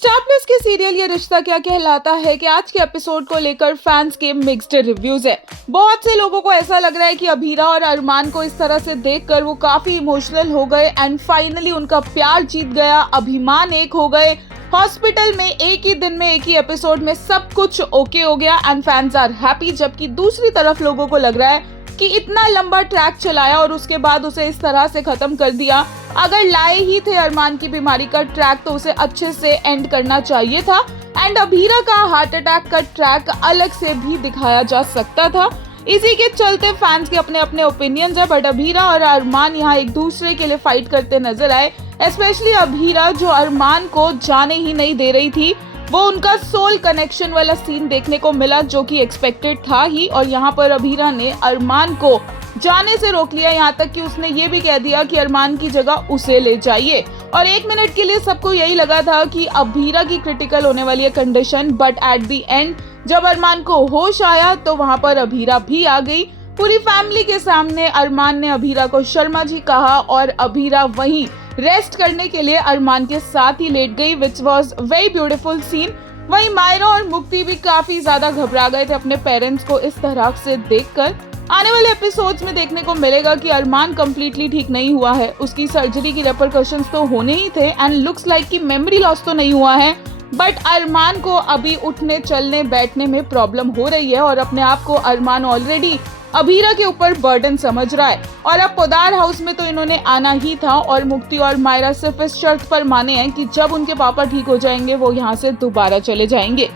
Star plus के serial ये रिश्ता क्या कहलाता है कि आज के एपिसोड को लेकर फैंस के मिक्स्ड रिव्यूज है। बहुत से लोगों को ऐसा लग रहा है कि अभीरा और अरमान को इस तरह से देखकर वो काफी इमोशनल हो गए एंड फाइनली उनका प्यार जीत गया, अभिमान एक हो गए। हॉस्पिटल में एक ही दिन में एक ही एपिसोड में सब कुछ ओके हो गया एंड फैंस आर हैप्पी। जबकि दूसरी तरफ लोगों को लग रहा है कि इतना लंबा ट्रैक चलाया और उसके बाद उसे इस तरह से खत्म कर दिया। अगर लाए ही थे अरमान की बीमारी का ट्रैक तो उसे अच्छे से एंड करना चाहिए था एंड अभीरा का हार्ट अटैक का ट्रैक अलग से भी दिखाया जा सकता था। इसी के चलते फैंस के अपने अपने ओपिनियंस है, बट अभीरा और अरमान यहाँ एक दूसरे के लिए फाइट करते नजर आए। स्पेशली अभीरा जो अरमान को जाने ही नहीं दे रही थी, वो उनका सोल कनेक्शन वाला सीन देखने को मिला जो कि एक्सपेक्टेड था ही। और यहाँ पर अभीरा ने अरमान को जाने से रोक लिया, यहाँ तक कि उसने ये भी कह दिया कि अरमान की जगह उसे ले जाइए। और एक मिनट के लिए सबको यही लगा था कि अभीरा की क्रिटिकल होने वाली है condition, but at the end जब अरमान को होश आया तो वहां पर अभीरा भी आ गई। पूरी फैमिली के सामने अरमान ने अभीरा को शर्मा जी कहा और अभीरा वहीं रेस्ट करने के लिए अरमान के साथ ही लेट गई, which was very beautiful scene. वहीं मायरा और मुक्ति भी काफी ज्यादा घबरा गए थे अपने पेरेंट्स को इस तरह से देखकर। आने वाले एपिसोड्स में देखने को मिलेगा कि अरमान कंप्लीटली ठीक नहीं हुआ है, उसकी सर्जरी की रेपरकशंस तो होने ही थे एंड लुक्स लाइक कि मेमोरी लॉस तो नहीं हुआ है, बट अरमान को अभी उठने चलने बैठने में प्रॉब्लम हो रही है और अपने आप को अरमान ऑलरेडी अभीरा के ऊपर बर्डन समझ रहा है। और अब पोदार हाउस में तो इन्होंने आना ही था और मुक्ति और मायरा सिर्फ इस शर्त पर माने हैं कि जब उनके पापा ठीक हो जाएंगे वो यहाँ से दोबारा चले जाएंगे।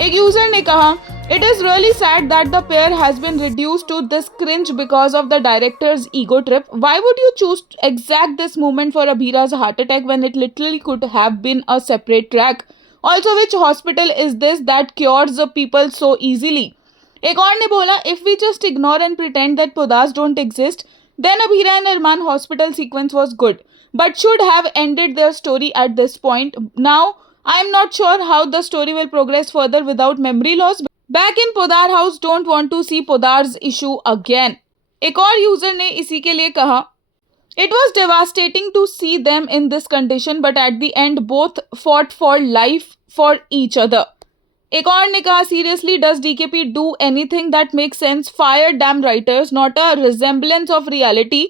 एक यूजर ने कहा, It is really sad that the pair has been reduced to this cringe because of the director's ego trip. Why would you choose exact this moment for Abhira's heart attack when it literally could have been a separate track? Also, which hospital is this that cures the people so easily? एक और ने बोला, if we just ignore and pretend that Podars don't exist, then Abhira and Arman hospital sequence was good, but should have ended their story at this point. Now, I am not sure how the story will progress further without memory loss. Back in Podar house, don't want to see Podar's issue again. एक और user ने इसी के लिए कहा, It was devastating to see them in this condition, but at the end both fought for life for each other. एक और ने कहा, Seriously, does DKP do anything that makes sense? Fire damn writers, not a resemblance of reality.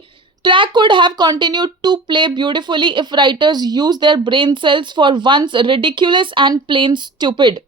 Track could have continued to play beautifully if writers used their brain cells for once ridiculous and plain stupid.